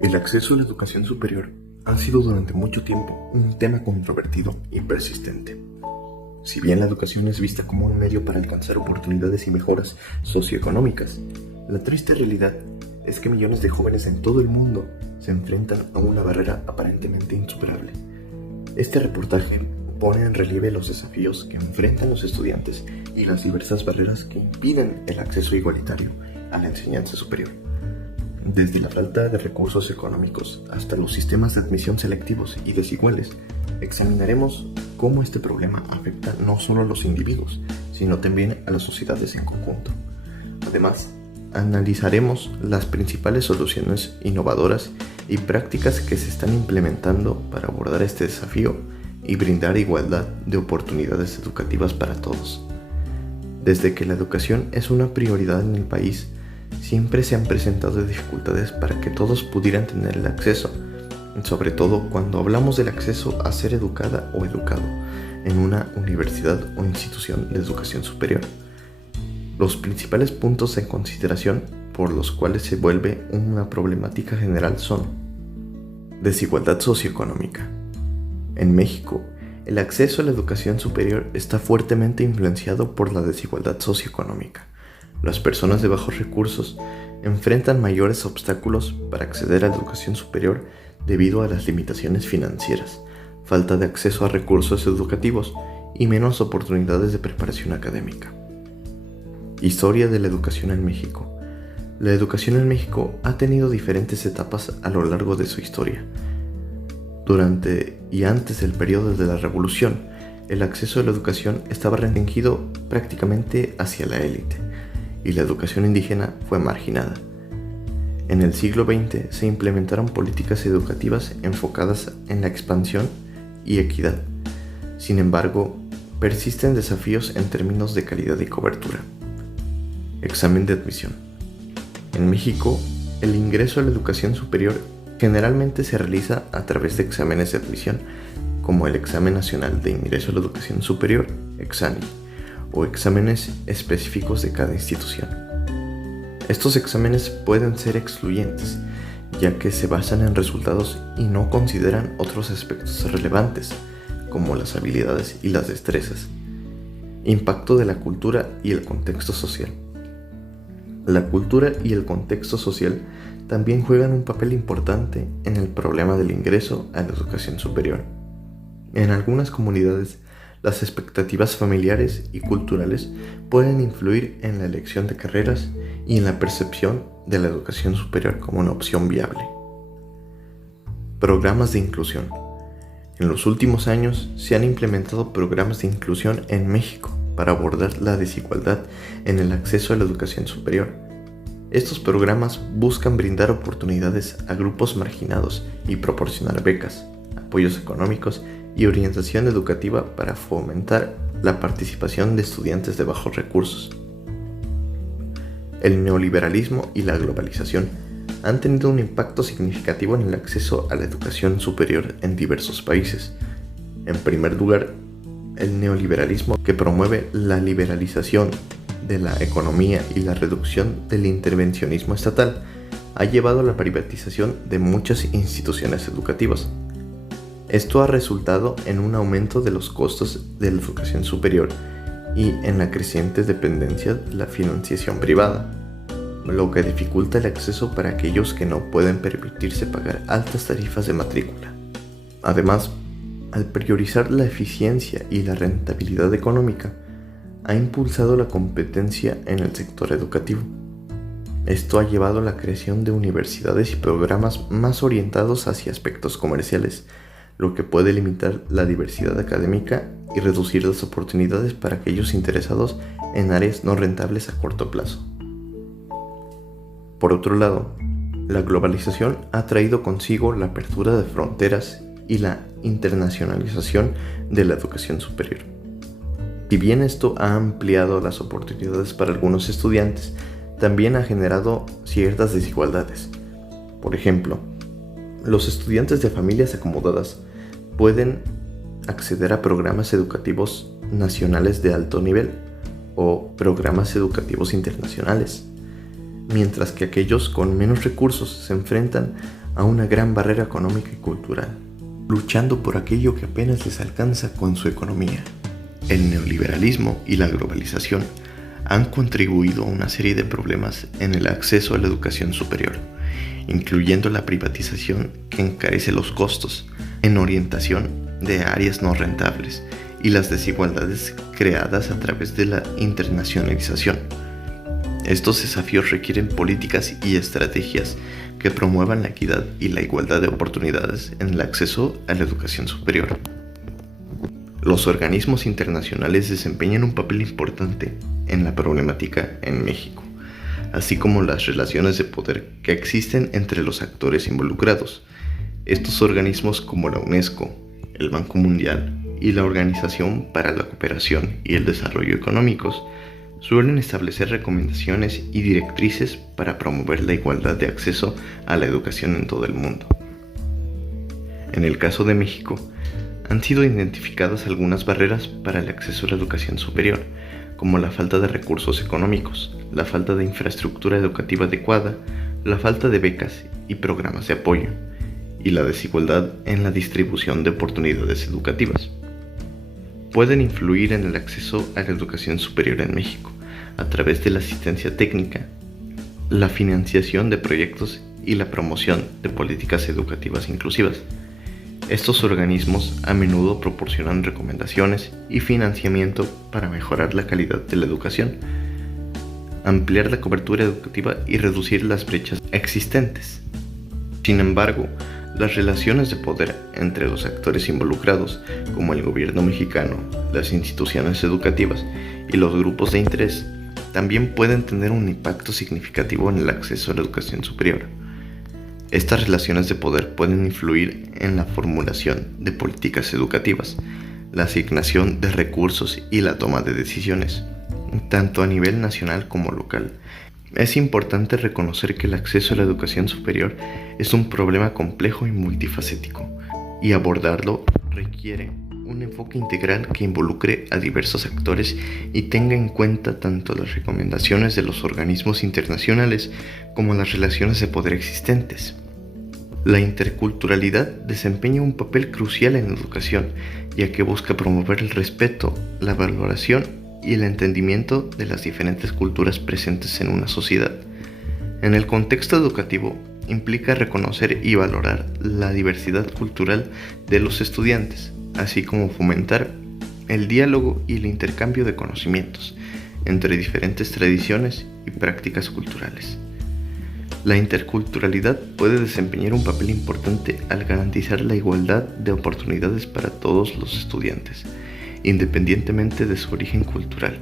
El acceso a la educación superior ha sido durante mucho tiempo un tema controvertido y persistente. Si bien la educación es vista como un medio para alcanzar oportunidades y mejoras socioeconómicas, la triste realidad es que millones de jóvenes en todo el mundo se enfrentan a una barrera aparentemente insuperable. Este reportaje pone en relieve los desafíos que enfrentan los estudiantes y las diversas barreras que impiden el acceso igualitario a la enseñanza superior. Desde la falta de recursos económicos hasta los sistemas de admisión selectivos y desiguales, examinaremos cómo este problema afecta no solo a los individuos, sino también a las sociedades en conjunto. Además, analizaremos las principales soluciones innovadoras y prácticas que se están implementando para abordar este desafío y brindar igualdad de oportunidades educativas para todos. Desde que la educación es una prioridad en el país, siempre se han presentado dificultades para que todos pudieran tener el acceso, sobre todo cuando hablamos del acceso a ser educada o educado en una universidad o institución de educación superior. Los principales puntos en consideración por los cuales se vuelve una problemática general son: desigualdad socioeconómica. En México, el acceso a la educación superior está fuertemente influenciado por la desigualdad socioeconómica. Las personas de bajos recursos enfrentan mayores obstáculos para acceder a la educación superior debido a las limitaciones financieras, falta de acceso a recursos educativos y menos oportunidades de preparación académica. Historia de la educación en México. La educación en México ha tenido diferentes etapas a lo largo de su historia. Durante y antes del periodo de la Revolución, el acceso a la educación estaba restringido prácticamente hacia la élite, y la educación indígena fue marginada. En el siglo XX se implementaron políticas educativas enfocadas en la expansión y equidad. Sin embargo, persisten desafíos en términos de calidad y cobertura. Examen de admisión. En México, el ingreso a la educación superior generalmente se realiza a través de exámenes de admisión, como el Examen Nacional de Ingreso a la Educación Superior, EXANI, o exámenes específicos de cada institución. Estos exámenes pueden ser excluyentes, ya que se basan en resultados y no consideran otros aspectos relevantes, como las habilidades y las destrezas. Impacto de la cultura y el contexto social. La cultura y el contexto social también juegan un papel importante en el problema del ingreso a la educación superior. En algunas comunidades, las expectativas familiares y culturales pueden influir en la elección de carreras y en la percepción de la educación superior como una opción viable. Programas de inclusión. En los últimos años se han implementado programas de inclusión en México para abordar la desigualdad en el acceso a la educación superior. Estos programas buscan brindar oportunidades a grupos marginados y proporcionar becas, apoyos económicos y orientación educativa para fomentar la participación de estudiantes de bajos recursos. El neoliberalismo y la globalización han tenido un impacto significativo en el acceso a la educación superior en diversos países. En primer lugar, el neoliberalismo, que promueve la liberalización de la economía y la reducción del intervencionismo estatal, ha llevado a la privatización de muchas instituciones educativas. Esto ha resultado en un aumento de los costos de la educación superior y en la creciente dependencia de la financiación privada, lo que dificulta el acceso para aquellos que no pueden permitirse pagar altas tarifas de matrícula. Además, al priorizar la eficiencia y la rentabilidad económica, ha impulsado la competencia en el sector educativo. Esto ha llevado a la creación de universidades y programas más orientados hacia aspectos comerciales, lo que puede limitar la diversidad académica y reducir las oportunidades para aquellos interesados en áreas no rentables a corto plazo. Por otro lado, la globalización ha traído consigo la apertura de fronteras y la internacionalización de la educación superior. Si bien esto ha ampliado las oportunidades para algunos estudiantes, también ha generado ciertas desigualdades. Por ejemplo, los estudiantes de familias acomodadas pueden acceder a programas educativos nacionales de alto nivel o programas educativos internacionales. mientras que aquellos con menos recursos se enfrentan a una gran barrera económica y cultural, luchando por aquello que apenas les alcanza con su economía. El neoliberalismo y la globalización han contribuido a una serie de problemas en el acceso a la educación superior, incluyendo la privatización que encarece los costos en orientación de áreas no rentables y las desigualdades creadas a través de la internacionalización. Estos desafíos requieren políticas y estrategias que promuevan la equidad y la igualdad de oportunidades en el acceso a la educación superior. Los organismos internacionales desempeñan un papel importante en la problemática en México, así como las relaciones de poder que existen entre los actores involucrados. Estos organismos como la UNESCO, el Banco Mundial y la Organización para la Cooperación y el Desarrollo Económicos suelen establecer recomendaciones y directrices para promover la igualdad de acceso a la educación en todo el mundo. En el caso de México, han sido identificadas algunas barreras para el acceso a la educación superior, como la falta de recursos económicos, la falta de infraestructura educativa adecuada, la falta de becas y programas de apoyo, y la desigualdad en la distribución de oportunidades educativas. Pueden influir en el acceso a la educación superior en México a través de la asistencia técnica, la financiación de proyectos y la promoción de políticas educativas inclusivas. Estos organismos a menudo proporcionan recomendaciones y financiamiento para mejorar la calidad de la educación, ampliar la cobertura educativa y reducir las brechas existentes. Sin embargo, las relaciones de poder entre los actores involucrados, como el gobierno mexicano, las instituciones educativas y los grupos de interés, también pueden tener un impacto significativo en el acceso a la educación superior. Estas relaciones de poder pueden influir en la formulación de políticas educativas, la asignación de recursos y la toma de decisiones, tanto a nivel nacional como local. Es importante reconocer que el acceso a la educación superior es un problema complejo y multifacético, y abordarlo requiere un enfoque integral que involucre a diversos actores y tenga en cuenta tanto las recomendaciones de los organismos internacionales como las relaciones de poder existentes. La interculturalidad desempeña un papel crucial en la educación, ya que busca promover el respeto, la valoración y el entendimiento de las diferentes culturas presentes en una sociedad. En el contexto educativo, implica reconocer y valorar la diversidad cultural de los estudiantes, así como fomentar el diálogo y el intercambio de conocimientos entre diferentes tradiciones y prácticas culturales. La interculturalidad puede desempeñar un papel importante al garantizar la igualdad de oportunidades para todos los estudiantes, independientemente de su origen cultural.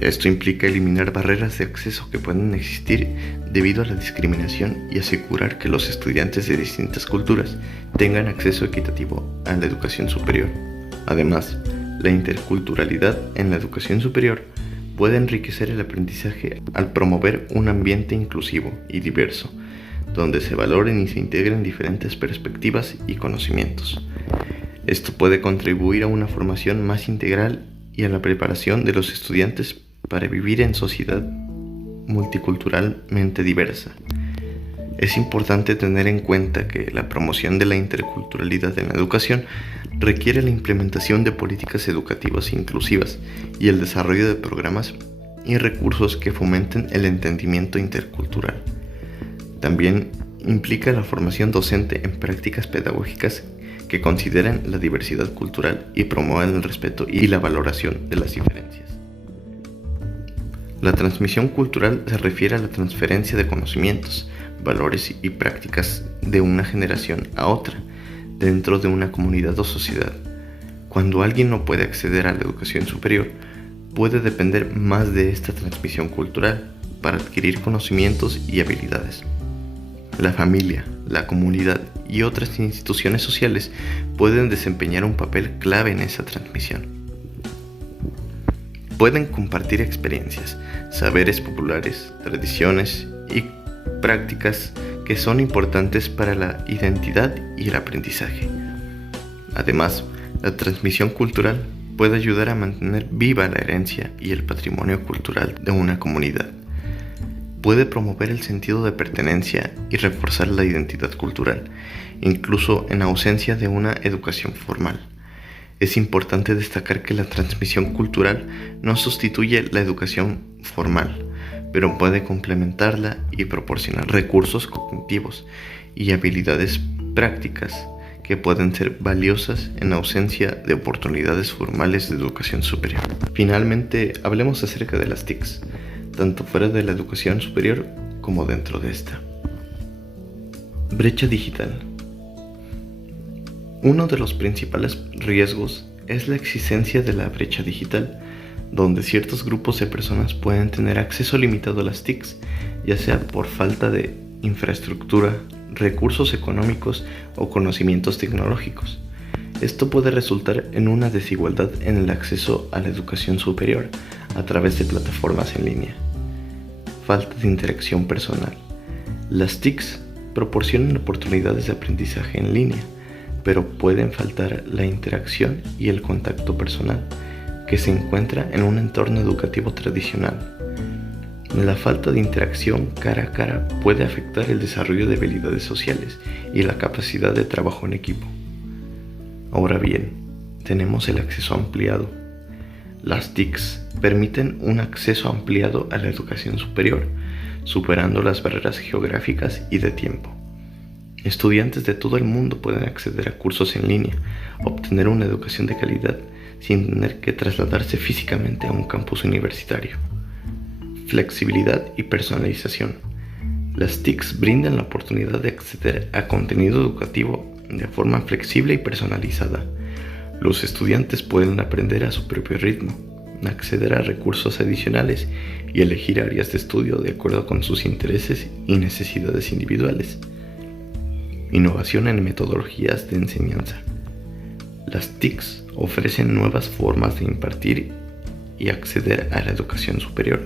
Esto implica eliminar barreras de acceso que pueden existir debido a la discriminación y asegurar que los estudiantes de distintas culturas tengan acceso equitativo a la educación superior. Además, la interculturalidad en la educación superior puede enriquecer el aprendizaje al promover un ambiente inclusivo y diverso, donde se valoren y se integren diferentes perspectivas y conocimientos. Esto puede contribuir a una formación más integral y a la preparación de los estudiantes para vivir en sociedad multiculturalmente diversa. Es importante tener en cuenta que la promoción de la interculturalidad en la educación requiere la implementación de políticas educativas inclusivas y el desarrollo de programas y recursos que fomenten el entendimiento intercultural. También implica la formación docente en prácticas pedagógicas que consideren la diversidad cultural y promuevan el respeto y la valoración de las diferencias. La transmisión cultural se refiere a la transferencia de conocimientos, valores y prácticas de una generación a otra dentro de una comunidad o sociedad. Cuando alguien no puede acceder a la educación superior, puede depender más de esta transmisión cultural para adquirir conocimientos y habilidades. La familia, la comunidad y otras instituciones sociales pueden desempeñar un papel clave en esa transmisión. Pueden compartir experiencias, saberes populares, tradiciones y prácticas que son importantes para la identidad y el aprendizaje. Además, la transmisión cultural puede ayudar a mantener viva la herencia y el patrimonio cultural de una comunidad. puede promover el sentido de pertenencia y reforzar la identidad cultural, incluso en ausencia de una educación formal. Es importante destacar que la transmisión cultural no sustituye la educación formal, pero puede complementarla y proporcionar recursos cognitivos y habilidades prácticas que pueden ser valiosas en ausencia de oportunidades formales de educación superior. Finalmente, hablemos acerca de las TICs, tanto fuera de la educación superior como dentro de esta. Brecha digital. Uno de los principales riesgos es la existencia de la brecha digital, donde ciertos grupos de personas pueden tener acceso limitado a las TICs, ya sea por falta de infraestructura, recursos económicos o conocimientos tecnológicos. Esto puede resultar en una desigualdad en el acceso a la educación superior a través de plataformas en línea. Falta de interacción personal. Las TICs proporcionan oportunidades de aprendizaje en línea, pero pueden faltar la interacción y el contacto personal que se encuentra en un entorno educativo tradicional. La falta de interacción cara a cara puede afectar el desarrollo de habilidades sociales y la capacidad de trabajo en equipo. Ahora bien, tenemos el acceso ampliado. Las TICs permiten un acceso ampliado a la educación superior, superando las barreras geográficas y de tiempo. Estudiantes de todo el mundo pueden acceder a cursos en línea, obtener una educación de calidad sin tener que trasladarse físicamente a un campus universitario. Flexibilidad y personalización. Las TICs brindan la oportunidad de acceder a contenido educativo de forma flexible y personalizada. Los estudiantes pueden aprender a su propio ritmo, acceder a recursos adicionales y elegir áreas de estudio de acuerdo con sus intereses y necesidades individuales. Innovación en metodologías de enseñanza. Las TICs ofrecen nuevas formas de impartir y acceder a la educación superior,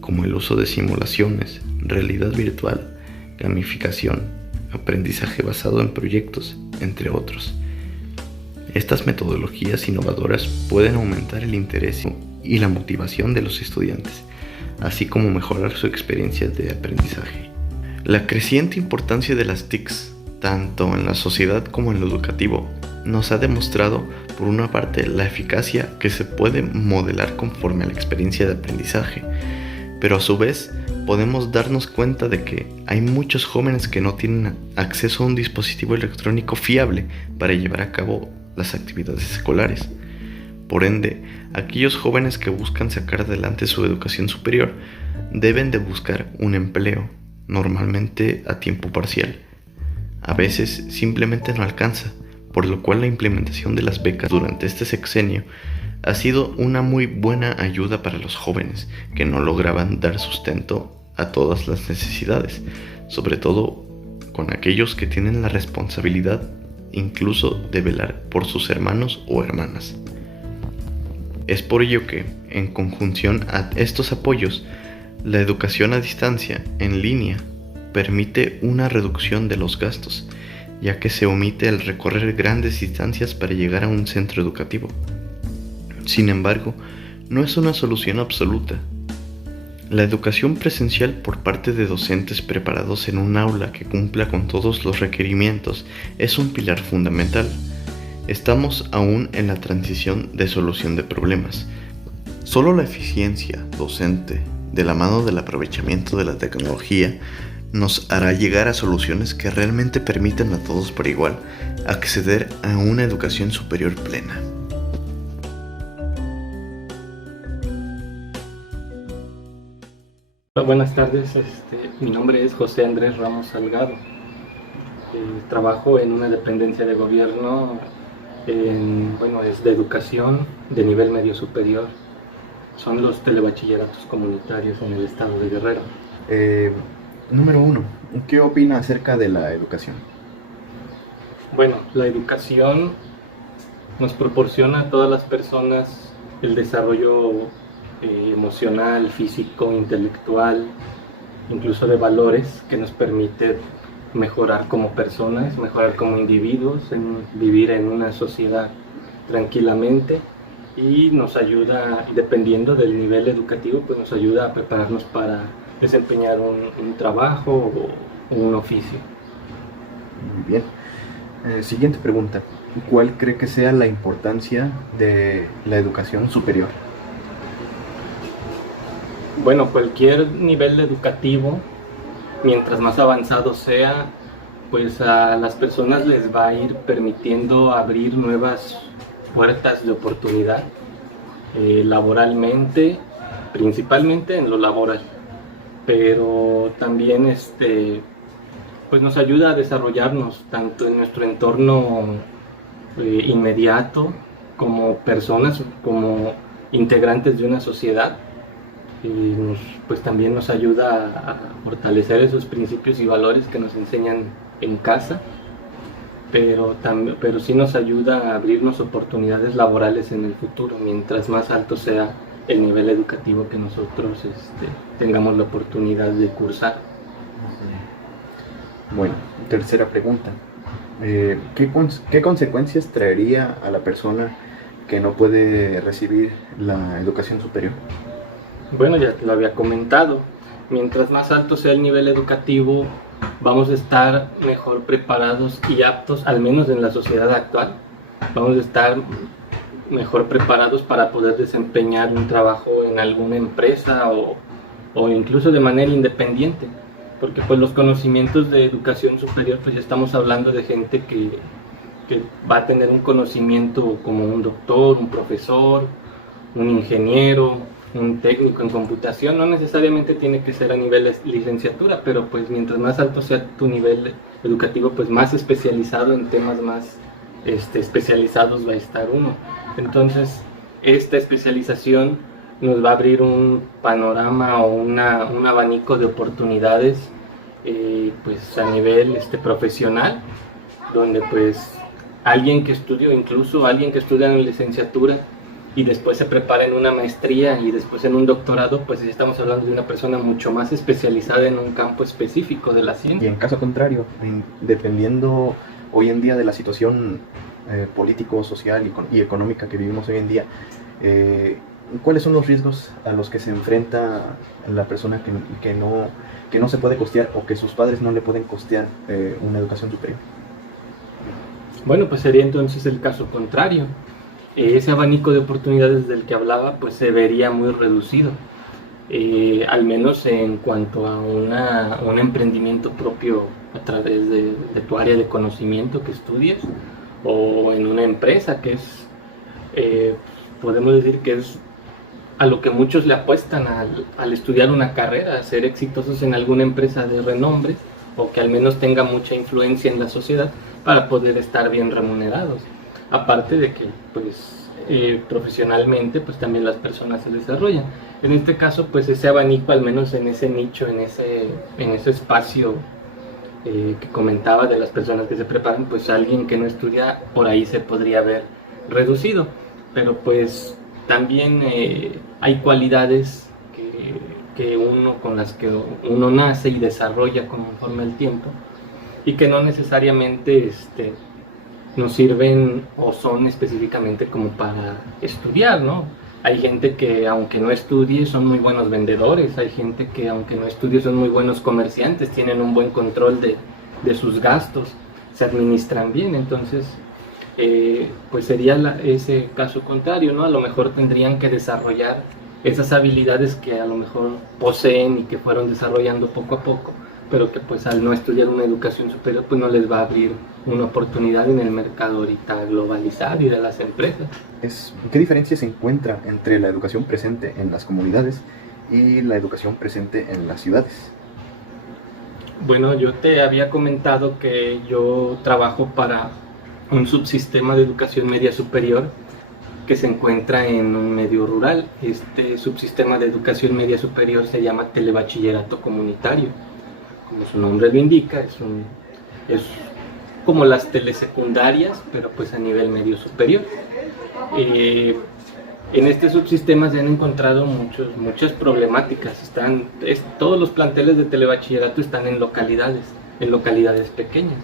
como el uso de simulaciones, realidad virtual, gamificación, aprendizaje basado en proyectos, entre otros. Estas metodologías innovadoras pueden aumentar el interés y la motivación de los estudiantes, así como mejorar su experiencia de aprendizaje. La creciente importancia de las TICs, tanto en la sociedad como en lo educativo, nos ha demostrado, por una parte, la eficacia que se puede modelar conforme a la experiencia de aprendizaje, pero a su vez podemos darnos cuenta de que hay muchos jóvenes que no tienen acceso a un dispositivo electrónico fiable para llevar a cabo las actividades escolares. Por ende, aquellos jóvenes que buscan sacar adelante su educación superior deben de buscar un empleo, normalmente a tiempo parcial. A veces simplemente no alcanza, por lo cual la implementación de las becas durante este sexenio ha sido una muy buena ayuda para los jóvenes que no lograban dar sustento a todas las necesidades, sobre todo con aquellos que tienen la responsabilidad incluso de velar por sus hermanos o hermanas. Es por ello que, en conjunción a estos apoyos, la educación a distancia en línea permite una reducción de los gastos, ya que se omite el recorrer grandes distancias para llegar a un centro educativo. Sin embargo, no es una solución absoluta. La educación presencial por parte de docentes preparados en un aula que cumpla con todos los requerimientos es un pilar fundamental. Estamos aún en la transición de solución de problemas. Solo la eficiencia docente, de la mano del aprovechamiento de la tecnología, nos hará llegar a soluciones que realmente permitan a todos por igual acceder a una educación superior plena. Hola, buenas tardes, mi nombre es José Andrés Ramos Salgado. Trabajo en una dependencia de gobierno, es de educación de nivel medio superior. Son los telebachilleratos comunitarios en el estado de Guerrero. Número 1. ¿Qué opina acerca de la educación? Bueno, la educación nos proporciona a todas las personas el desarrollo emocional, físico, intelectual, incluso de valores que nos permite mejorar como personas, mejorar como individuos, vivir en una sociedad tranquilamente, y nos ayuda, dependiendo del nivel educativo, pues nos ayuda a prepararnos para desempeñar un trabajo o un oficio. Muy bien. Siguiente pregunta. ¿Cuál cree que sea la importancia de la educación superior? Bueno, cualquier nivel educativo, mientras más avanzado sea, pues a las personas les va a ir permitiendo abrir nuevas puertas de oportunidad laboralmente, principalmente en lo laboral, pero también pues nos ayuda a desarrollarnos tanto en nuestro entorno inmediato, como personas, como integrantes de una sociedad, y pues también nos ayuda a fortalecer esos principios y valores que nos enseñan en casa, pero sí nos ayuda a abrirnos oportunidades laborales en el futuro, mientras más alto sea el nivel educativo que nosotros tengamos la oportunidad de cursar. Bueno, tercera pregunta. ¿Qué consecuencias traería a la persona que no puede recibir la educación superior? Bueno, ya te lo había comentado. Mientras más alto sea el nivel educativo, vamos a estar mejor preparados y aptos, al menos en la sociedad actual. Vamos a estar mejor preparados para poder desempeñar un trabajo en alguna empresa o incluso de manera independiente. Porque pues los conocimientos de educación superior, pues ya estamos hablando de gente que va a tener un conocimiento como un doctor, un profesor, un ingeniero, un técnico en computación. No necesariamente tiene que ser a nivel de licenciatura, pero pues mientras más alto sea tu nivel educativo, pues más especializado en temas más especializados va a estar uno. Entonces esta especialización nos va a abrir un panorama o un abanico de oportunidades pues a nivel profesional, donde pues alguien que estudia, incluso alguien que estudia en licenciatura y después se prepara en una maestría y después en un doctorado, pues ya estamos hablando de una persona mucho más especializada en un campo específico de la ciencia. Y en caso contrario, dependiendo hoy en día de la situación político, social y económica que vivimos hoy en día, ¿cuáles son los riesgos a los que se enfrenta la persona que no se puede costear o que sus padres no le pueden costear una educación superior? Bueno, pues sería entonces el caso contrario. Ese abanico de oportunidades del que hablaba pues se vería muy reducido, al menos en cuanto a un emprendimiento propio a través de tu área de conocimiento que estudies, o en una empresa, que es podemos decir que es a lo que muchos le apuestan al estudiar una carrera, a ser exitosos en alguna empresa de renombre o que al menos tenga mucha influencia en la sociedad para poder estar bien remunerados. Aparte de que pues profesionalmente pues también las personas se desarrollan. En este caso pues ese abanico, al menos en ese nicho, en ese espacio que comentaba de las personas que se preparan, pues alguien que no estudia por ahí se podría ver reducido. Pero pues también hay cualidades con las que uno nace y desarrolla conforme al tiempo y que no necesariamente nos sirven o son específicamente como para estudiar, ¿no? Hay gente que aunque no estudie son muy buenos vendedores, hay gente que aunque no estudie son muy buenos comerciantes, tienen un buen control de sus gastos, se administran bien. Entonces pues sería ese caso contrario, ¿no? A lo mejor tendrían que desarrollar esas habilidades que a lo mejor poseen y que fueron desarrollando poco a poco, pero que pues al no estudiar una educación superior pues no les va a abrir una oportunidad en el mercado ahorita globalizado y de las empresas. ¿Qué diferencia se encuentra entre la educación presente en las comunidades y la educación presente en las ciudades? Bueno, yo te había comentado que yo trabajo para un subsistema de educación media superior que se encuentra en un medio rural. Este subsistema de educación media superior se llama Telebachillerato Comunitario. Como su nombre lo indica, es como las telesecundarias, pero pues a nivel medio superior. En este subsistema se han encontrado muchas problemáticas. Todos los planteles de telebachillerato están en localidades pequeñas.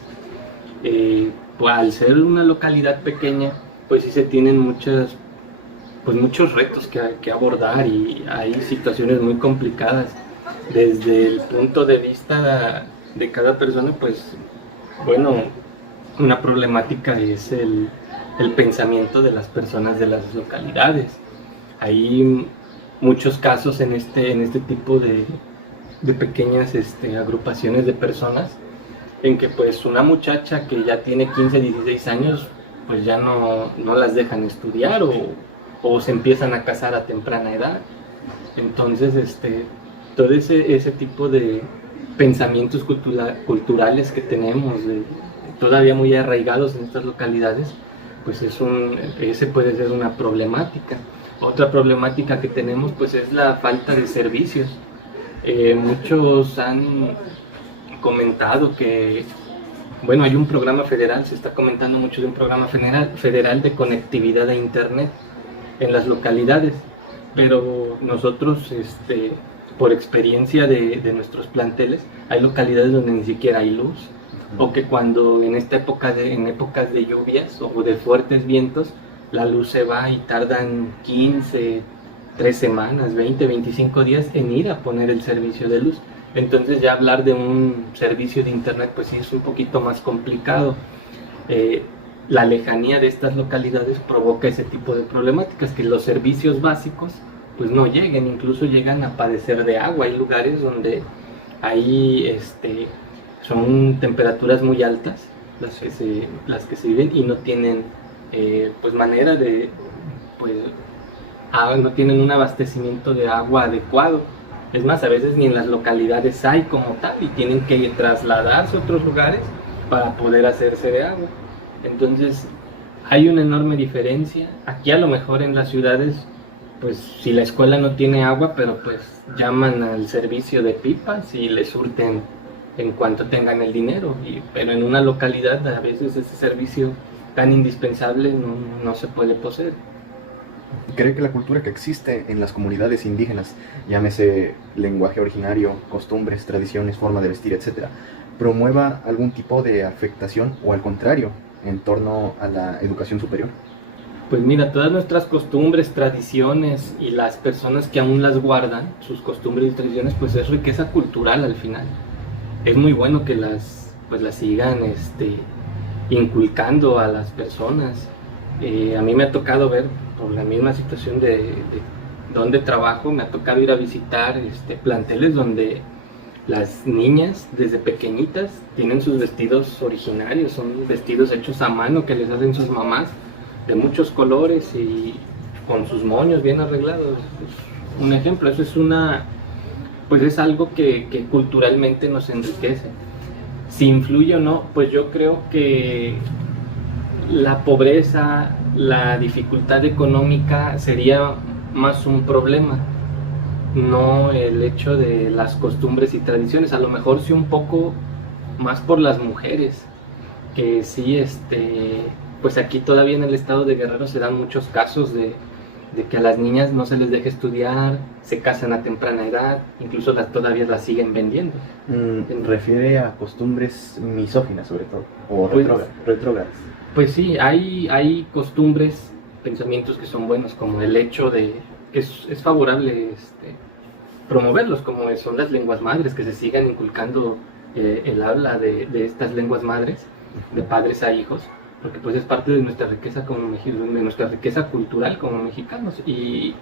Pues al ser una localidad pequeña, pues sí se tienen muchos retos que abordar y hay situaciones muy complicadas Desde el punto de vista de cada persona, pues bueno, una problemática es el pensamiento de las personas de las localidades. Hay muchos casos en este tipo de pequeñas agrupaciones de personas en que pues una muchacha que ya tiene 15, 16 años pues ya no las dejan estudiar o se empiezan a casar a temprana edad. Entonces todo ese tipo de pensamientos culturales que tenemos todavía muy arraigados en estas localidades, pues ese puede ser una problemática. Otra problemática que tenemos pues es la falta de servicios. Muchos han comentado que, bueno, hay un programa federal, se está comentando mucho de un programa federal de conectividad a internet en las localidades, pero nosotros, por experiencia de nuestros planteles, hay localidades donde ni siquiera hay luz, o que cuando en épocas de lluvias o de fuertes vientos, la luz se va y tardan 15, 3 semanas, 20, 25 días en ir a poner el servicio de luz. Entonces ya hablar de un servicio de internet pues sí es un poquito más complicado. La lejanía de estas localidades provoca ese tipo de problemáticas, que los servicios básicos pues no lleguen, incluso llegan a padecer de agua. Hay lugares donde hay son temperaturas muy altas las que se viven y no tienen pues manera de pues no tienen un abastecimiento de agua adecuado. Es más, a veces ni en las localidades hay como tal y tienen que trasladarse a otros lugares para poder hacerse de agua. Entonces hay una enorme diferencia. Aquí a lo mejor en las ciudades, pues si la escuela no tiene agua, pero pues llaman al servicio de pipas y le surten en cuanto tengan el dinero. Pero en una localidad a veces ese servicio tan indispensable no se puede poseer. ¿Cree que la cultura que existe en las comunidades indígenas, llámese lenguaje originario, costumbres, tradiciones, forma de vestir, etcétera, promueva algún tipo de afectación o al contrario, en torno a la educación superior? Pues mira, todas nuestras costumbres, tradiciones y las personas que aún las guardan, sus costumbres y tradiciones, pues es riqueza cultural al final. Es muy bueno que las sigan inculcando a las personas. A mí me ha tocado ver, por la misma situación de donde trabajo, me ha tocado ir a visitar planteles donde las niñas desde pequeñitas tienen sus vestidos originarios, son vestidos hechos a mano que les hacen sus mamás, de muchos colores y con sus moños bien arreglados. Un ejemplo, eso pues es algo que culturalmente nos enriquece. Si influye o no, pues yo creo que la pobreza, la dificultad económica sería más un problema, no el hecho de las costumbres y tradiciones. A lo mejor sí un poco más por las mujeres, que sí, pues aquí todavía en el estado de Guerrero se dan muchos casos de que a las niñas no se les deja estudiar, se casan a temprana edad, incluso todavía las siguen vendiendo. ¿Refiere a costumbres misóginas sobre todo, o Pues, retrógradas? Pues sí, hay costumbres, pensamientos que son buenos, como el hecho de que es favorable promoverlos, como son las lenguas madres, que se sigan inculcando el habla de estas lenguas madres, de padres a hijos, porque pues es parte de nuestra riqueza de nuestra riqueza cultural como mexicanos. Y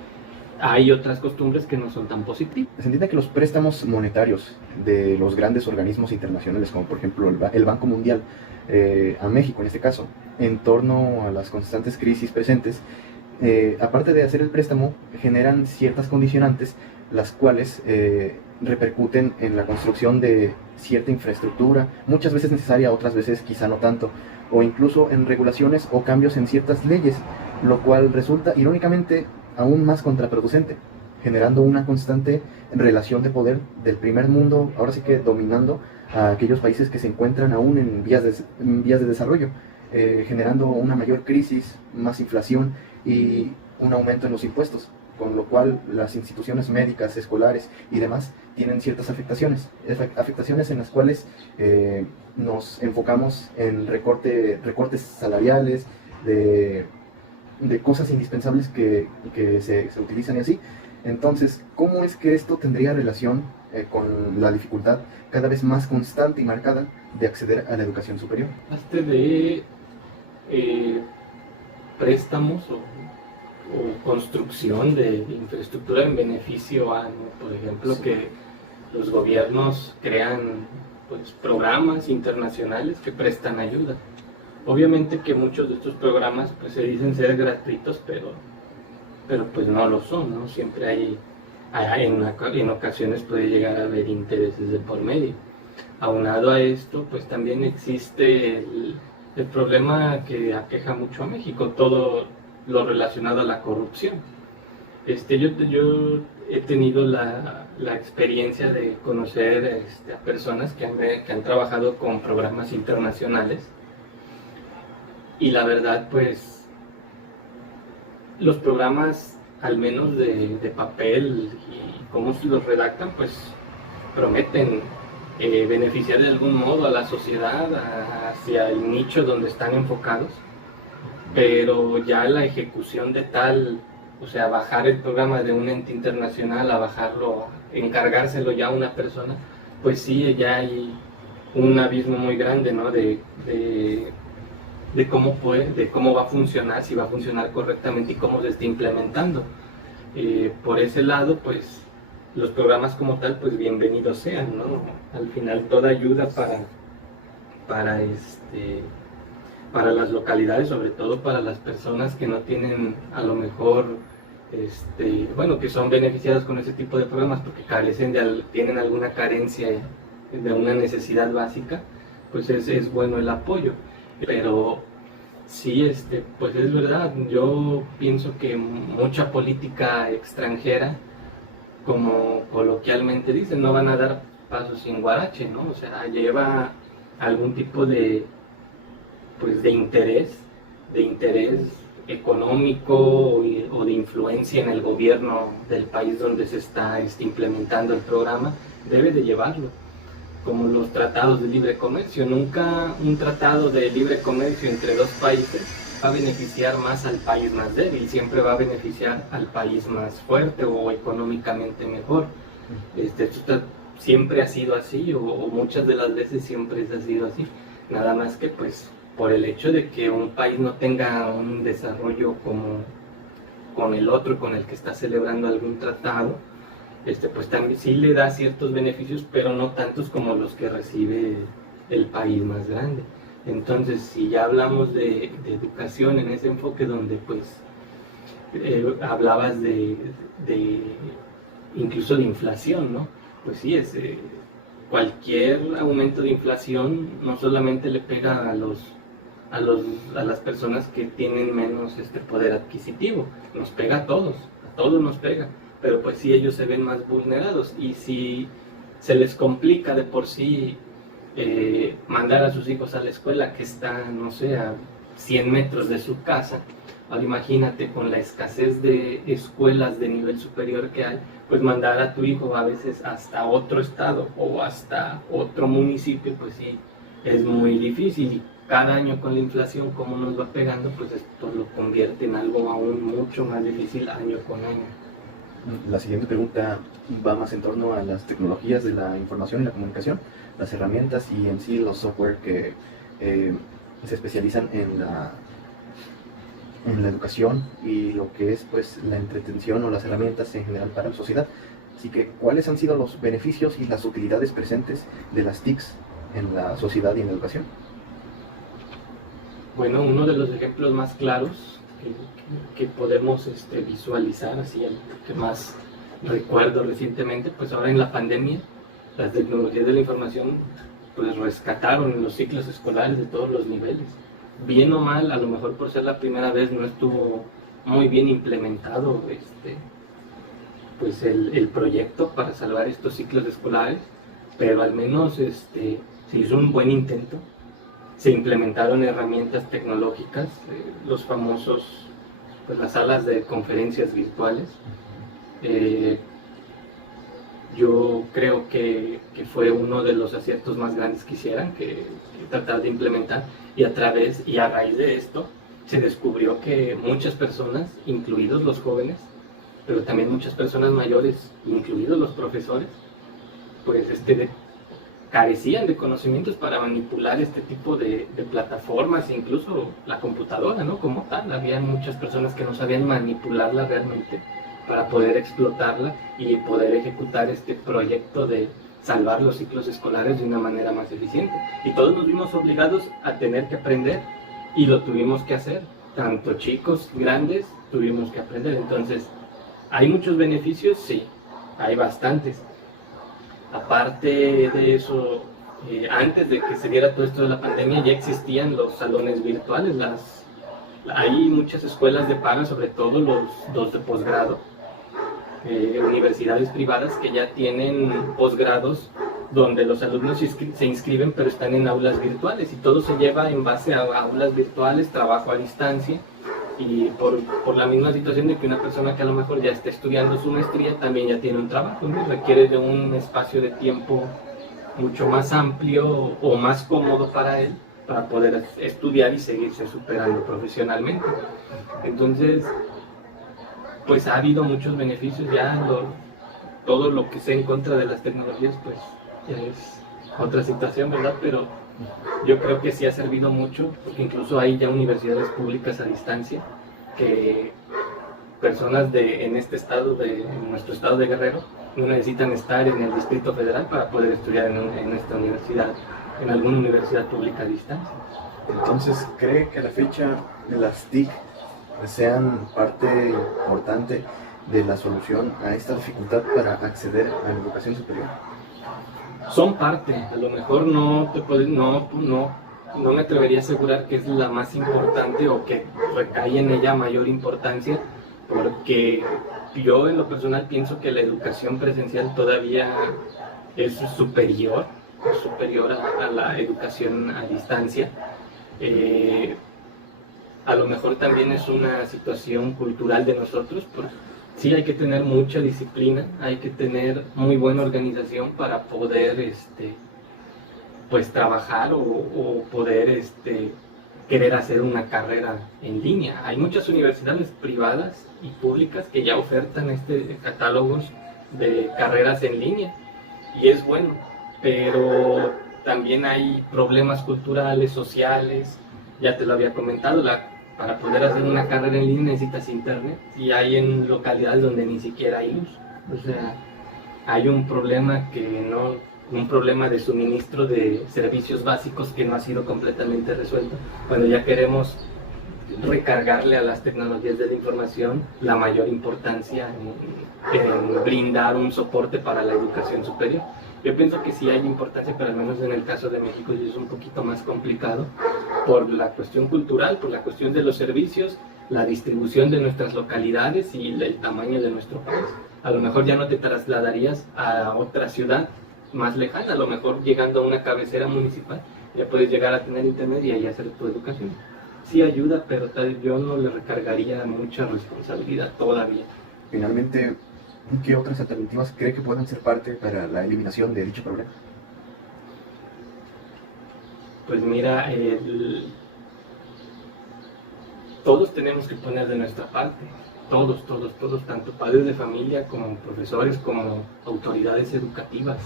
hay otras costumbres que no son tan positivas. Se entiende que los préstamos monetarios de los grandes organismos internacionales, como por ejemplo el Banco Mundial, a México en este caso, en torno a las constantes crisis presentes, aparte de hacer el préstamo, generan ciertas condicionantes, las cuales repercuten en la construcción de cierta infraestructura, muchas veces necesaria, otras veces quizá no tanto, o incluso en regulaciones o cambios en ciertas leyes, lo cual resulta irónicamente aún más contraproducente, generando una constante relación de poder del primer mundo, ahora sí que dominando a aquellos países que se encuentran aún en vías de desarrollo, generando una mayor crisis, más inflación y un aumento en los impuestos, con lo cual las instituciones médicas, escolares y demás tienen ciertas afectaciones en las cuales nos enfocamos en recortes salariales, de cosas indispensables que se utilizan y así. Entonces, ¿cómo es que esto tendría relación con la dificultad cada vez más constante y marcada de acceder a la educación superior. De préstamos o construcción de infraestructura en beneficio a, ¿no? Por ejemplo, sí, que los gobiernos crean pues, programas internacionales que prestan ayuda. Obviamente que muchos de estos programas pues, se dicen ser gratuitos, pero pues no lo son, ¿no? Siempre en ocasiones puede llegar a haber intereses de por medio. Aunado a esto, pues también existe el problema que aqueja mucho a México, todo lo relacionado a la corrupción. Yo he tenido la experiencia de conocer a personas que han trabajado con programas internacionales y la verdad, pues, los programas, al menos de papel y cómo se los redactan, pues prometen beneficiar de algún modo a la sociedad, hacia el nicho donde están enfocados, pero ya la ejecución de tal, o sea, bajar el programa de un ente internacional a bajarlo, encargárselo ya a una persona, pues sí, ya hay un abismo muy grande, ¿no? de cómo va a funcionar, si va a funcionar correctamente y cómo se está implementando. Por ese lado, pues los programas como tal, pues bienvenidos sean, ¿no? Al final toda ayuda para las localidades, sobre todo para las personas que no tienen a lo mejor, que son beneficiadas con ese tipo de programas porque tienen alguna carencia de una necesidad básica, pues es bueno el apoyo. Pero sí, pues es verdad, yo pienso que mucha política extranjera, como coloquialmente dicen, no van a dar pasos sin guarache, ¿no? O sea, lleva algún tipo de interés económico o de influencia en el gobierno del país donde se está implementando el programa, debe de llevarlo. Como los tratados de libre comercio, nunca un tratado de libre comercio entre dos países va a beneficiar más al país más débil, siempre va a beneficiar al país más fuerte o económicamente mejor. Esto siempre ha sido así, o muchas de las veces siempre ha sido así, nada más que pues por el hecho de que un país no tenga un desarrollo como con el otro con el que está celebrando algún tratado, pues también sí le da ciertos beneficios, pero no tantos como los que recibe el país más grande. Entonces, si ya hablamos de educación en ese enfoque donde pues hablabas incluso de inflación, ¿no? Pues sí, cualquier aumento de inflación no solamente le pega a las personas que tienen menos poder adquisitivo, nos pega a todos nos pega, pero pues sí ellos se ven más vulnerados, y si se les complica de por sí mandar a sus hijos a la escuela que está, no sé, a 100 metros de su casa, ahora imagínate con la escasez de escuelas de nivel superior que hay, pues mandar a tu hijo a veces hasta otro estado o hasta otro municipio, pues sí, es muy difícil, y cada año con la inflación como nos va pegando, pues esto lo convierte en algo aún mucho más difícil año con año. La siguiente pregunta va más en torno a las tecnologías de la información y la comunicación, las herramientas y en sí los software que se especializan en la educación y lo que es pues la entretención o las herramientas en general para la sociedad. Así que, ¿cuáles han sido los beneficios y las utilidades presentes de las TICs en la sociedad y en la educación? Bueno, uno de los ejemplos más claros que podemos visualizar, así el que más recuerdo recientemente, pues ahora en la pandemia, las tecnologías de la información pues rescataron los ciclos escolares de todos los niveles. Bien o mal, a lo mejor por ser la primera vez no estuvo muy bien implementado pues el proyecto para salvar estos ciclos escolares, pero al menos se hizo un buen intento. Se implementaron herramientas tecnológicas, los famosos, pues las salas de conferencias virtuales. Yo creo que fue uno de los aciertos más grandes que hicieran, que tratar de implementar, y a raíz de esto se descubrió que muchas personas, incluidos los jóvenes, pero también muchas personas mayores, incluidos los profesores, pues carecían de conocimientos para manipular este tipo de plataformas, incluso la computadora, ¿no? Como tal, había muchas personas que no sabían manipularla realmente para poder explotarla y poder ejecutar este proyecto de salvar los ciclos escolares de una manera más eficiente. Y todos nos vimos obligados a tener que aprender y lo tuvimos que hacer, tanto chicos, grandes, tuvimos que aprender. Entonces, ¿hay muchos beneficios? Sí, hay bastantes. Aparte de eso, antes de que se diera todo esto de la pandemia, ya existían los salones virtuales. Hay muchas escuelas de paga, sobre todo los de posgrado, universidades privadas que ya tienen posgrados donde los alumnos se inscriben pero están en aulas virtuales y todo se lleva en base a aulas virtuales, trabajo a distancia. Y por la misma situación de que una persona que a lo mejor ya está estudiando su maestría también ya tiene un trabajo, ¿no? Requiere de un espacio de tiempo mucho más amplio o más cómodo para él para poder estudiar y seguirse superando profesionalmente. Entonces, pues ha habido muchos beneficios ya, todo lo que sea en contra de las tecnologías pues ya es otra situación, ¿verdad? Pero yo creo que sí ha servido mucho, porque incluso hay ya universidades públicas a distancia que personas en nuestro estado de Guerrero, no necesitan estar en el Distrito Federal para poder estudiar en esta universidad, en alguna universidad pública a distancia. Entonces, ¿cree que a la fecha de las TIC sean parte importante de la solución a esta dificultad para acceder a la educación superior? Son parte, a lo mejor no me atrevería a asegurar que es la más importante o que recae en ella mayor importancia, porque yo en lo personal pienso que la educación presencial todavía es superior a la educación a distancia. A lo mejor también es una situación cultural de nosotros, porque sí hay que tener mucha disciplina, hay que tener muy buena organización para poder pues trabajar o poder querer hacer una carrera en línea. Hay muchas universidades privadas y públicas que ya ofertan catálogos de carreras en línea y es bueno, pero también hay problemas culturales, sociales. Ya te lo había comentado, para poder hacer una carrera en línea necesitas internet y hay en localidades donde ni siquiera hay luz. O sea, hay un problema de suministro de servicios básicos que no ha sido completamente resuelto. Cuando ya queremos recargarle a las tecnologías de la información la mayor importancia en brindar un soporte para la educación superior. Yo pienso que sí hay importancia, pero al menos en el caso de México sí es un poquito más complicado por la cuestión cultural, por la cuestión de los servicios, la distribución de nuestras localidades y el tamaño de nuestro país. A lo mejor ya no te trasladarías a otra ciudad más lejana, a lo mejor llegando a una cabecera municipal ya puedes llegar a tener internet y ahí hacer tu educación. Sí ayuda, pero yo no le recargaría mucha responsabilidad todavía. Finalmente, ¿qué otras alternativas cree que pueden ser parte para la eliminación de dicho problema? Pues mira, todos tenemos que poner de nuestra parte, todos, tanto padres de familia como profesores, como autoridades educativas.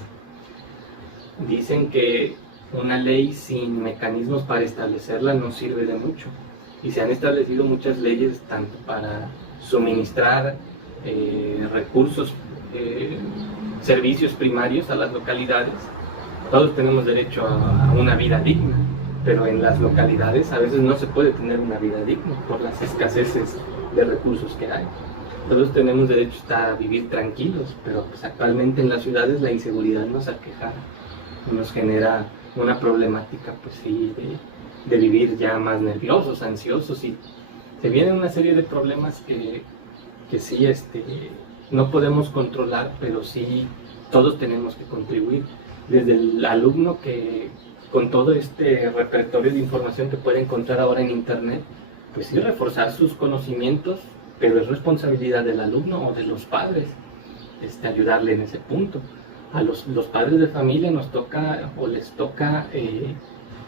Dicen que una ley sin mecanismos para establecerla no sirve de mucho, y se han establecido muchas leyes tanto para suministrar recursos, servicios primarios a las localidades. Todos tenemos derecho a una vida digna, pero en las localidades a veces no se puede tener una vida digna por las escaseces de recursos que hay. Todos tenemos derecho a vivir tranquilos, pero pues actualmente en las ciudades la inseguridad nos aqueja, nos genera una problemática pues sí de vivir ya más nerviosos, ansiosos, y se vienen una serie de problemas que sí no podemos controlar, pero sí todos tenemos que contribuir. Desde el alumno que con todo este repertorio de información que puede encontrar ahora en internet, pues sí reforzar sus conocimientos, pero es responsabilidad del alumno o de los padres ayudarle en ese punto. A los padres de familia les toca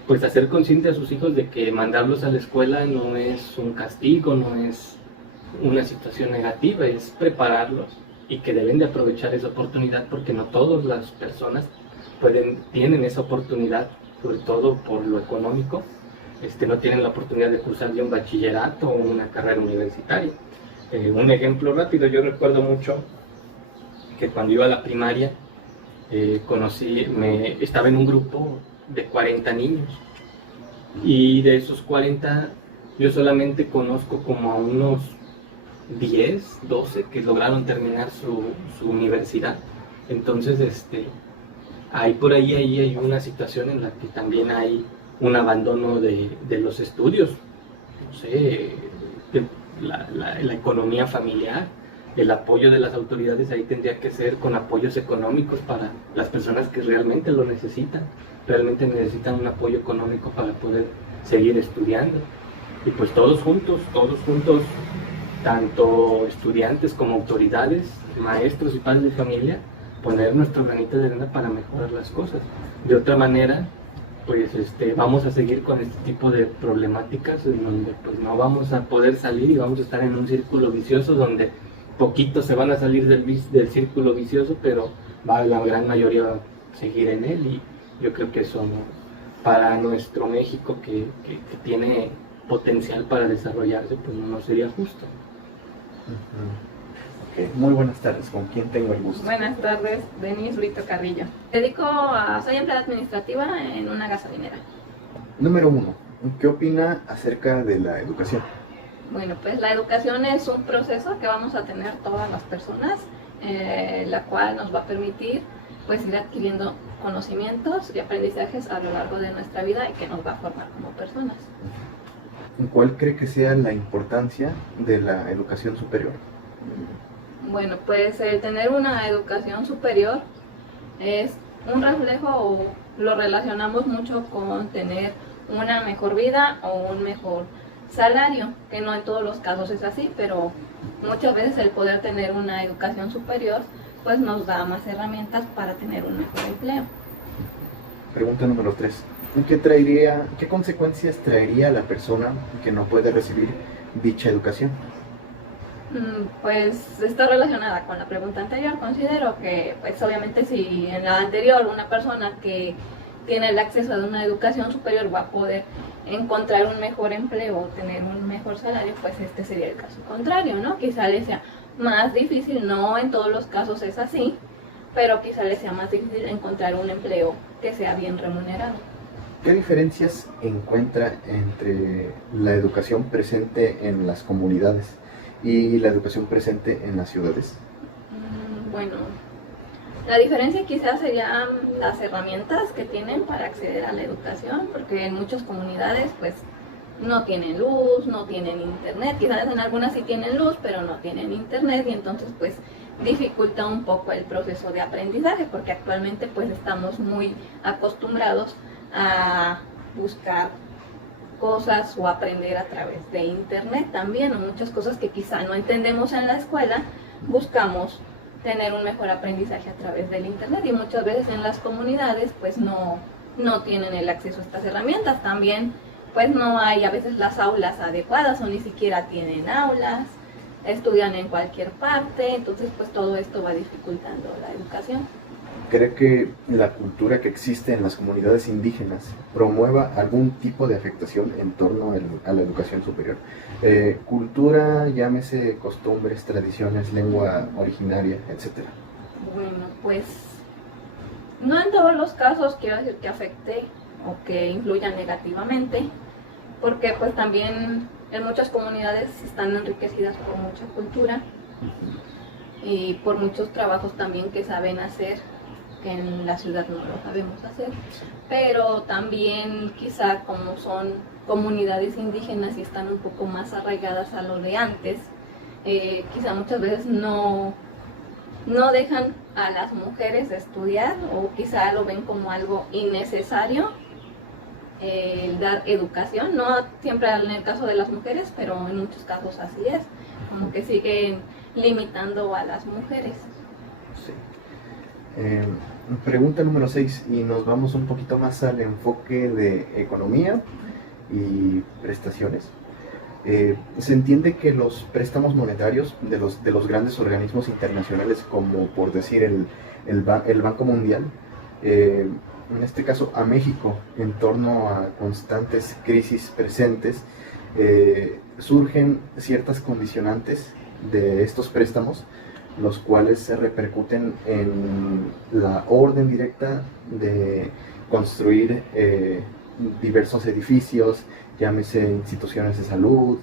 pues hacer consciente a sus hijos de que mandarlos a la escuela no es un castigo, no es una situación negativa, es prepararlos y que deben de aprovechar esa oportunidad, porque no todas las personas tienen esa oportunidad, sobre todo por lo económico. No tienen la oportunidad de cursar ya un bachillerato o una carrera universitaria. Un ejemplo rápido, yo recuerdo mucho que cuando iba a la primaria estaba en un grupo de 40 niños, y de esos 40 yo solamente conozco como a unos 10, 12 que lograron terminar su universidad. Entonces, ahí hay una situación en la que también hay un abandono de los estudios, no sé, la economía familiar, el apoyo de las autoridades ahí tendría que ser con apoyos económicos para las personas que realmente lo necesitan, un apoyo económico para poder seguir estudiando. Y pues todos juntos, tanto estudiantes como autoridades, maestros y padres de familia, poner nuestro granito de arena para mejorar las cosas. De otra manera, pues vamos a seguir con este tipo de problemáticas en donde pues no vamos a poder salir y vamos a estar en un círculo vicioso donde poquitos se van a salir del círculo vicioso, pero la gran mayoría va a seguir en él. Y yo creo que eso para nuestro México que tiene potencial para desarrollarse, pues no sería justo. Okay. Muy buenas tardes, ¿con quién tengo el gusto? Buenas tardes, Denise Brito Carrillo. Soy empleada administrativa en una gasolinera. Número 1, ¿qué opina acerca de la educación? Bueno, pues la educación es un proceso que vamos a tener todas las personas, la cual nos va a permitir pues ir adquiriendo conocimientos y aprendizajes a lo largo de nuestra vida y que nos va a formar como personas. ¿Cuál cree que sea la importancia de la educación superior? Bueno, pues el tener una educación superior es un reflejo, o lo relacionamos mucho con tener una mejor vida o un mejor salario, que no en todos los casos es así, pero muchas veces el poder tener una educación superior pues nos da más herramientas para tener un mejor empleo. Pregunta número 3. ¿Qué consecuencias traería a la persona que no puede recibir dicha educación? Pues está relacionada con la pregunta anterior. Considero que pues obviamente si en la anterior una persona que tiene el acceso a una educación superior va a poder encontrar un mejor empleo o tener un mejor salario, pues este sería el caso contrario, ¿no? Quizá le sea más difícil, no en todos los casos es así, pero quizá le sea más difícil encontrar un empleo que sea bien remunerado. ¿Qué diferencias encuentra entre la educación presente en las comunidades y la educación presente en las ciudades? Bueno, la diferencia quizás serían las herramientas que tienen para acceder a la educación, porque en muchas comunidades pues no tienen luz, no tienen internet, quizás en algunas sí tienen luz, pero no tienen internet, y entonces pues dificulta un poco el proceso de aprendizaje, porque actualmente pues estamos muy acostumbrados a buscar cosas o aprender a través de internet también, o muchas cosas que quizá no entendemos en la escuela, buscamos tener un mejor aprendizaje a través del internet, y muchas veces en las comunidades pues no tienen el acceso a estas herramientas. También pues no hay a veces las aulas adecuadas o ni siquiera tienen aulas, estudian en cualquier parte, entonces pues todo esto va dificultando la educación. ¿Cree que la cultura que existe en las comunidades indígenas promueva algún tipo de afectación en torno a la educación superior? Cultura, llámese costumbres, tradiciones, lengua originaria, etc. Bueno, pues no en todos los casos quiero decir que afecte o que influya negativamente, porque pues también en muchas comunidades están enriquecidas por mucha cultura y por muchos trabajos también que saben hacer, que en la ciudad no lo sabemos hacer, pero también quizá como son comunidades indígenas y están un poco más arraigadas a lo de antes, quizá muchas veces no dejan a las mujeres estudiar, o quizá lo ven como algo innecesario dar educación, no siempre en el caso de las mujeres, pero en muchos casos así es, como que siguen limitando a las mujeres. Sí. Pregunta número 6, y nos vamos un poquito más al enfoque de economía y prestaciones. Se entiende que los préstamos monetarios de los grandes organismos internacionales, como por decir el Banco Mundial, en este caso a México, en torno a constantes crisis presentes, surgen ciertas condicionantes de estos préstamos, los cuales se repercuten en la orden directa de construir diversos edificios, llámese instituciones de salud,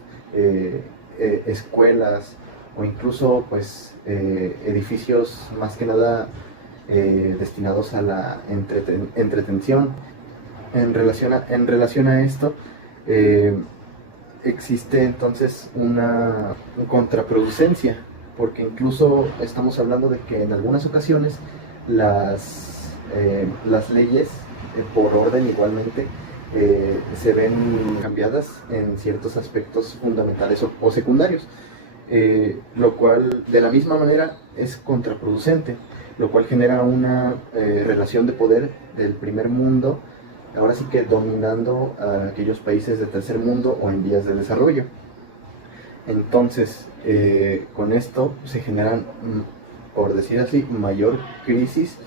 escuelas o incluso pues edificios más que nada destinados a la entretención. En relación a esto, existe entonces una contraproducencia, porque incluso estamos hablando de que en algunas ocasiones las leyes, por orden igualmente, se ven cambiadas en ciertos aspectos fundamentales o secundarios, lo cual de la misma manera es contraproducente, lo cual genera una relación de poder del primer mundo, ahora sí que dominando a aquellos países de tercer mundo o en vías de desarrollo. Entonces, con esto se generan, por decir así, mayor crisis,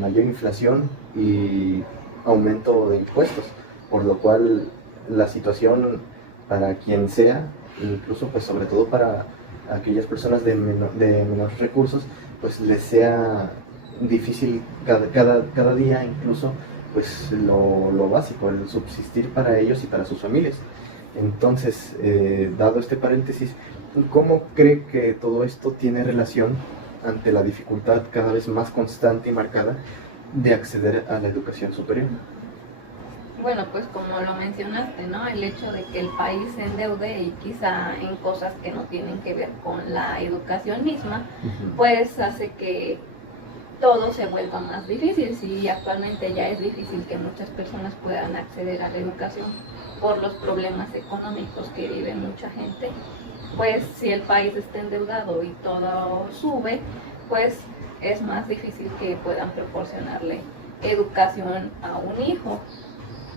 mayor inflación y aumento de impuestos, por lo cual la situación para quien sea, incluso pues sobre todo para aquellas personas de menores recursos, pues les sea difícil cada día, incluso pues lo básico, el subsistir para ellos y para sus familias. Entonces, dado este paréntesis, ¿cómo cree que todo esto tiene relación ante la dificultad cada vez más constante y marcada de acceder a la educación superior? Bueno, pues como lo mencionaste, ¿no? El hecho de que el país se endeude y quizá en cosas que no tienen que ver con la educación misma, pues hace que todo se vuelva más difícil. Si actualmente ya es difícil que muchas personas puedan acceder a la educación por los problemas económicos que vive mucha gente, pues si el país está endeudado y todo sube, pues es más difícil que puedan proporcionarle educación a un hijo.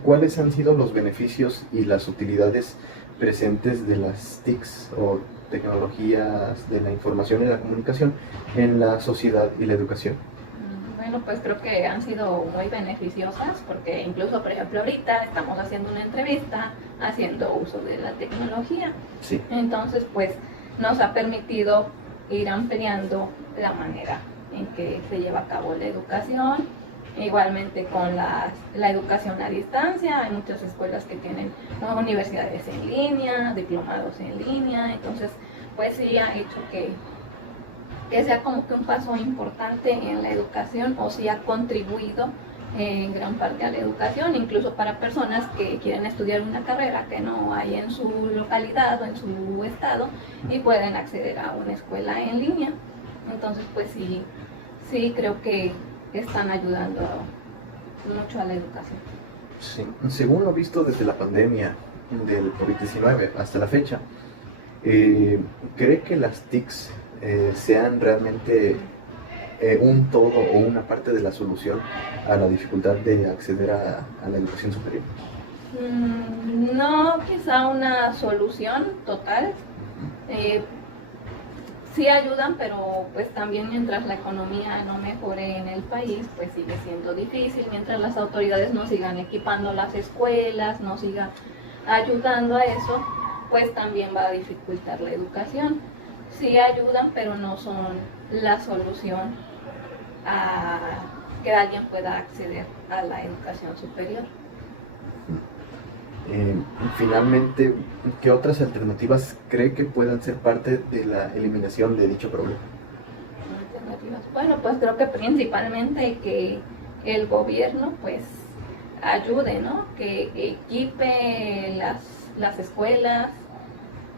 ¿Cuáles han sido los beneficios y las utilidades presentes de las TICs o tecnologías de la información y la comunicación en la sociedad y la educación? Bueno, pues creo que han sido muy beneficiosas, porque incluso, por ejemplo, ahorita estamos haciendo una entrevista haciendo uso de la tecnología. Sí. Entonces, pues nos ha permitido ir ampliando la manera en que se lleva a cabo la educación. Igualmente con la educación a distancia, hay muchas escuelas que tienen, ¿no?, universidades en línea, diplomados en línea, entonces pues sí ha hecho que sea como que un paso importante en la educación, o sí ha contribuido en gran parte a la educación, incluso para personas que quieren estudiar una carrera que no hay en su localidad o en su estado y pueden acceder a una escuela en línea. Entonces pues sí creo que están ayudando mucho a la educación. Sí. Según lo visto desde la pandemia del COVID-19 hasta la fecha, ¿cree que las TICs sean realmente un todo o una parte de la solución a la dificultad de acceder a la educación superior? No, quizá una solución total. Sí ayudan, pero pues también mientras la economía no mejore en el país, pues sigue siendo difícil. Mientras las autoridades no sigan equipando las escuelas, no sigan ayudando a eso, pues también va a dificultar la educación. Sí ayudan, pero no son la solución a que alguien pueda acceder a la educación superior. Finalmente, ¿qué otras alternativas cree que puedan ser parte de la eliminación de dicho problema? Alternativas. Bueno, pues creo que principalmente que el gobierno pues ayude, ¿no? Que equipe las escuelas,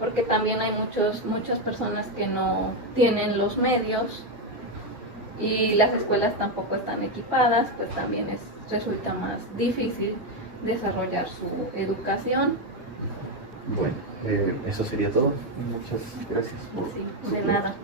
porque también hay muchas personas que no tienen los medios y las escuelas tampoco están equipadas, pues también resulta más difícil desarrollar su educación. Bueno, eso sería todo. Muchas gracias. Sí, de nada.